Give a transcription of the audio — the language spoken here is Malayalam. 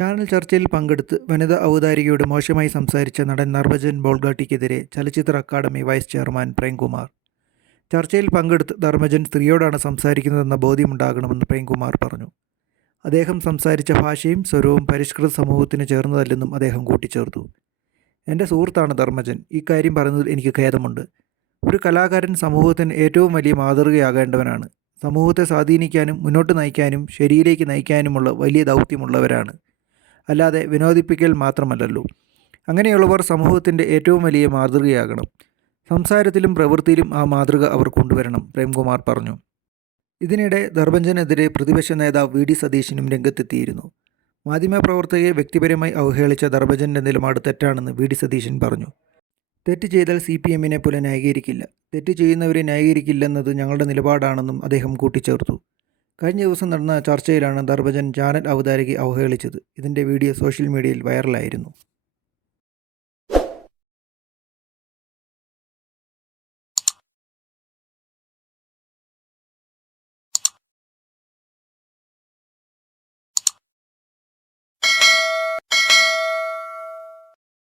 ചാനൽ ചർച്ചയിൽ പങ്കെടുത്ത് വനിത ഔദാരികയോട് മോശമായി സംസാരിച്ച നടൻ നർവജൻ ബോൾഗാട്ടിക്കെതിരെ ചലച്ചിത്ര അക്കാദമി വൈസ് ചെയർമാൻ പ്രേംകുമാർ. ചർച്ചയിൽ പങ്കെടുത്ത് ധർമ്മജൻ സ്ത്രീയോടാണ് സംസാരിക്കുന്നതെന്ന ബോധ്യമുണ്ടാകണമെന്ന് പ്രേംകുമാർ പറഞ്ഞു. അദ്ദേഹം സംസാരിച്ച ഭാഷയും സ്വരവും പരിഷ്കൃത സമൂഹത്തിന് ചേർന്നതല്ലെന്നും അദ്ദേഹം കൂട്ടിച്ചേർത്തു. എന്റെ സുഹൃത്താണ് ധർമ്മജൻ ഇക്കാര്യം പറയുന്നതിൽ എനിക്ക് ഖേദമുണ്ട്. ഒരു കലാകാരൻ സമൂഹത്തിന് ഏറ്റവും വലിയ മാതൃകയാകേണ്ടവനാണ്. സമൂഹത്തെ സ്വാധീനിക്കാനും മുന്നോട്ട് നയിക്കാനും ശരിയിലേക്ക് നയിക്കാനുമുള്ള വലിയ ദൗത്യമുള്ളവരാണ്. അല്ലാതെ വിനോദിപ്പിക്കൽ മാത്രമല്ലല്ലോ. അങ്ങനെയുള്ളവർ സമൂഹത്തിന്റെ ഏറ്റവും വലിയ മാതൃകയാകണം. സംസാരത്തിലും പ്രവൃത്തിയിലും ആ മാതൃക അവർ കൊണ്ടുവരണം പ്രേംകുമാർ പറഞ്ഞു. ഇതിനിടെ ധർമ്മജനെതിരെ പ്രതിപക്ഷ നേതാവ് വി. ഡി. സതീശനും രംഗത്തെത്തിയിരുന്നു. മാധ്യമപ്രവർത്തകയെ വ്യക്തിപരമായി അവഹേളിച്ച ധർമ്മജന്റെ നിലപാട് തെറ്റാണെന്ന് വി. ഡി. സതീശൻ പറഞ്ഞു. തെറ്റ് ചെയ്താൽ സി. പി. എമ്മിനെ പോലെ ന്യായീകരിക്കില്ല. തെറ്റ് ചെയ്യുന്നവരെ ന്യായീകരിക്കില്ലെന്നത് ഞങ്ങളുടെ നിലപാടാണെന്നും അദ്ദേഹം കൂട്ടിച്ചേർത്തു. കഴിഞ്ഞ ദിവസം നടന്ന ചർച്ചയിലാണ് ധർമ്മജൻ ചാനൽ അവതാരകയെ അവഹേളിച്ചത്. ഇതിന്റെ വീഡിയോ സോഷ്യൽ മീഡിയയിൽ വൈറലായിരുന്നു.